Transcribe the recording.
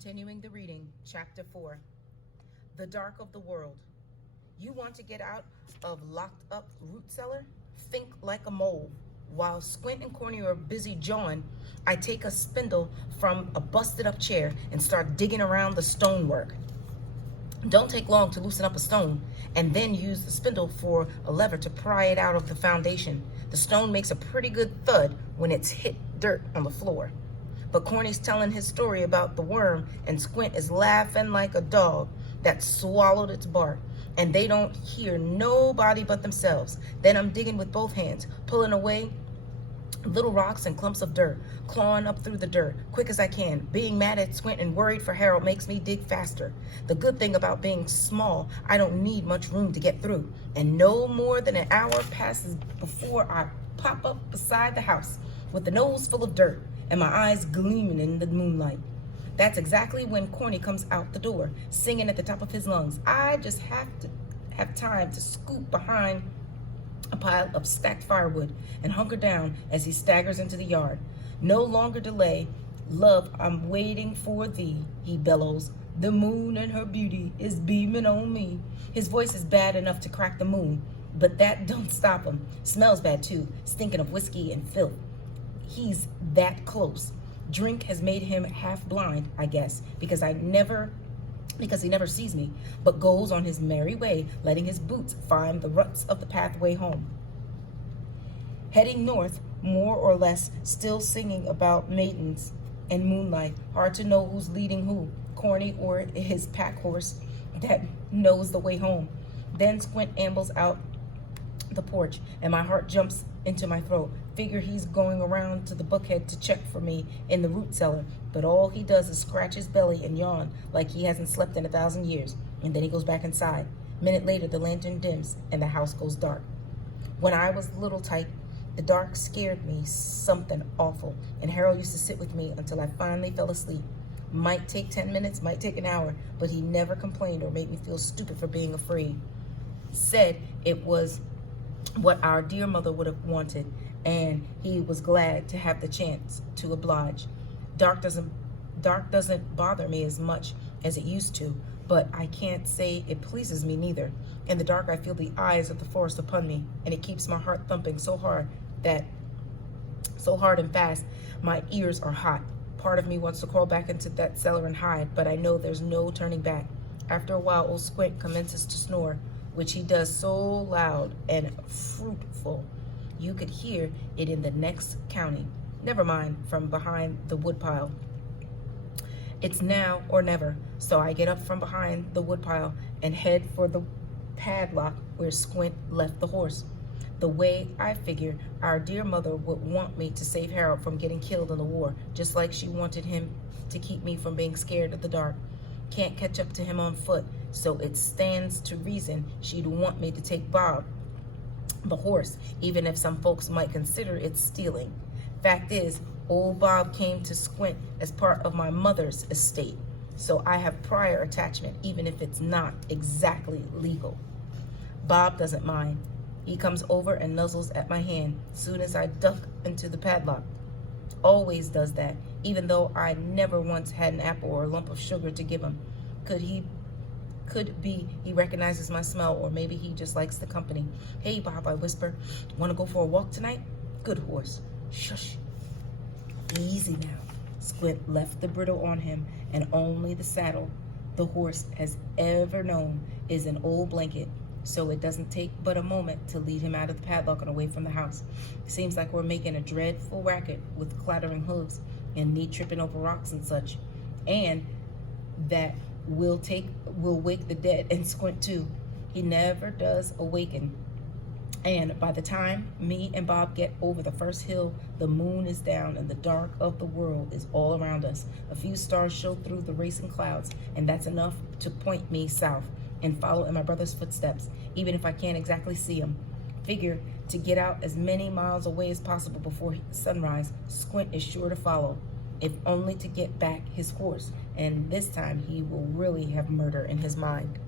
Continuing the reading, Chapter 4. The Dark of the World. You want to get out of locked up root cellar? Think like a mole. While Squint and Corny are busy jawing, I take a spindle from a busted up chair and start digging around the stonework. Don't take long to loosen up a stone, and then use the spindle for a lever to pry it out of the foundation. The stone makes a pretty good thud when it's hit dirt on the floor. But Corny's telling his story about the worm, and Squint is laughing like a dog that swallowed its bark, and they don't hear nobody but themselves. Then I'm digging with both hands, pulling away little rocks and clumps of dirt, clawing up through the dirt, quick as I can. Being mad at Squint and worried for Harold makes me dig faster. The good thing about being small, I don't need much room to get through, and no more than an hour passes before I pop up beside the house with the nose full of dirt and my eyes gleaming in the moonlight. That's exactly when Corny comes out the door, singing at the top of his lungs. I just have time to scoop behind a pile of stacked firewood and hunker down as he staggers into the yard. No longer delay. Love, I'm waiting for thee, he bellows. The moon and her beauty is beaming on me. His voice is bad enough to crack the moon, but that don't stop him. Smells bad too, stinking of whiskey and filth. He's that close. Drink has made him half blind, I guess, because he never sees me, but goes on his merry way, letting his boots find the ruts of the pathway home. Heading north, more or less, still singing about maidens and moonlight. Hard to know who's leading who, Corny or his pack horse that knows the way home. Then Squint ambles out the porch, and my heart jumps into my throat. Figure he's going around to the buckhead to check for me in the root cellar, but all he does is scratch his belly and yawn like he hasn't slept in 1,000 years, and then he goes back inside. A minute later, the lantern dims and the house goes dark. When I was little tyke, the dark scared me something awful, and Harold used to sit with me until I finally fell asleep. Might take 10 minutes, might take an hour, but he never complained or made me feel stupid for being afraid. Said it was what our dear mother would have wanted, and he was glad to have the chance to oblige. Dark doesn't bother me as much as it used to, but I can't say it pleases me neither. In the dark, I feel the eyes of the forest upon me, and it keeps my heart thumping so hard and fast, my ears are hot. Part of me wants to crawl back into that cellar and hide, but I know there's no turning back. After a while, old Squint commences to snore, which he does so loud and fruitful you could hear it in the next county. Never mind, from behind the woodpile. It's now or never, so I get up from behind the woodpile and head for the padlock where Squint left the horse. The way I figure our dear mother would want me to save Harold from getting killed in the war, just like she wanted him to keep me from being scared of the dark. Can't catch up to him on foot, so it stands to reason she'd want me to take Bob, the horse, even if some folks might consider it stealing. Fact is, old Bob came to Squint as part of my mother's estate, so I have prior attachment, even if it's not exactly legal. Bob doesn't mind. He comes over and nuzzles at my hand soon as I duck into the padlock. Always does that, even though I never once had an apple or a lump of sugar to give him. Could be he recognizes my smell, or maybe he just likes the company. Hey, Bob, I whisper. Want to go for a walk tonight? Good horse. Shush. Easy now. Squint left the bridle on him, and only the saddle the horse has ever known is an old blanket, so it doesn't take but a moment to lead him out of the padlock and away from the house. Seems like we're making a dreadful racket with clattering hooves and me tripping over rocks and such, and that will wake the dead and Squint too. He never does awaken, and by the time me and Bob get over the first hill, the moon is down and the dark of the world is all around us. A few stars show through the racing clouds, and that's enough to point me south and follow in my brother's footsteps, even if I can't exactly see him. Figure to get out as many miles away as possible before sunrise. Squint is sure to follow, if only to get back his horse, and this time he will really have murder in his mind.